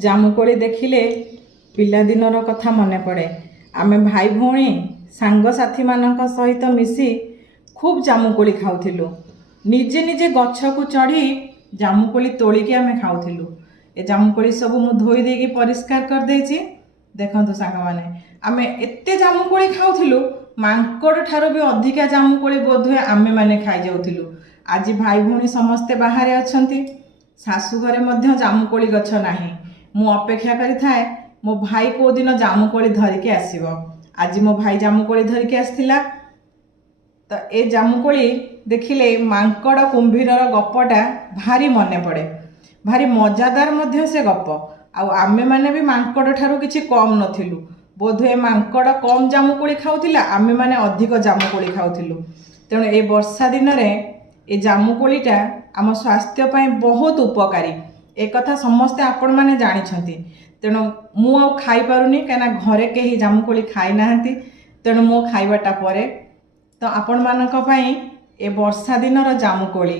ଜାମୁକୋଳି ଦେଖିଲେ ପିଲାଦିନର କଥା ମନେ ପଡ଼େ। ଆମେ ଭାଇ ଭଉଣୀ ସାଙ୍ଗସାଥୀମାନଙ୍କ ସହିତ ମିଶି ଖୁବ୍ ଜାମୁକୋଳି ଖାଉଥିଲୁ। ନିଜେ ନିଜେ ଗଛକୁ ଚଢ଼ି ଜାମୁକୋଳି ତୋଳିକି ଆମେ ଖାଉଥିଲୁ। ଏ ଜାମୁକୋଳି ସବୁ ମୁଁ ଧୋଇ ଦେଇକି ପରିଷ୍କାର କରିଦେଇଛି। ଦେଖନ୍ତୁ ସାଙ୍ଗମାନେ, ଆମେ ଏତେ ଜାମୁକୋଳି ଖାଉଥିଲୁ, ମାଙ୍କଡ଼ ଠାରୁ ବି ଅଧିକା ଜାମୁକୋଳି ବୋଧହୁଏ ଆମେମାନେ ଖାଇଯାଉଥିଲୁ। ଆଜି ଭାଇ ଭଉଣୀ ସମସ୍ତେ ବାହାରେ ଅଛନ୍ତି, ଶାଶୁଘରେ ମଧ୍ୟ ଜାମୁକୋଳି ଗଛ ନାହିଁ। ମୁଁ ଅପେକ୍ଷା କରିଥାଏ ମୋ ଭାଇ କେଉଁଦିନ ଜାମୁକୋଳି ଧରିକି ଆସିବ। ଆଜି ମୋ ଭାଇ ଜାମୁକୋଳି ଧରିକି ଆସିଥିଲା। ତ ଏ ଜାମୁକୋଳି ଦେଖିଲେ ମାଙ୍କଡ଼ କୁମ୍ଭୀରର ଗପଟା ଭାରି ମନେ ପଡ଼େ। ଭାରି ମଜାଦାର ମଧ୍ୟ ସେ ଗପ। ଆଉ ଆମେମାନେ ବି ମାଙ୍କଡ଼ ଠାରୁ କିଛି କମ୍ ନଥିଲୁ। ବୋଧହୁଏ ମାଙ୍କଡ଼ କମ୍ ଜାମୁକୋଳି ଖାଉଥିଲା, ଆମେମାନେ ଅଧିକ ଜାମୁକୋଳି ଖାଉଥିଲୁ। ତେଣୁ ଏ ବର୍ଷା ଦିନରେ ଏ ଜାମୁକୋଳିଟା ଆମ ସ୍ୱାସ୍ଥ୍ୟ ପାଇଁ ବହୁତ ଉପକାରୀ। ଏକଥା ସମସ୍ତେ ଆପଣମାନେ ଜାଣିଛନ୍ତି। ତେଣୁ ମୁଁ ଆଉ ଖାଇପାରୁନି, କାହିଁକିନା ଘରେ କେହି ଜାମୁକୋଳି ଖାଇନାହାନ୍ତି। ତେଣୁ ମୋ ଖାଇବାଟା ପରେ। ତ ଆପଣମାନଙ୍କ ପାଇଁ ଏ ବର୍ଷା ଦିନର ଜାମୁକୋଳି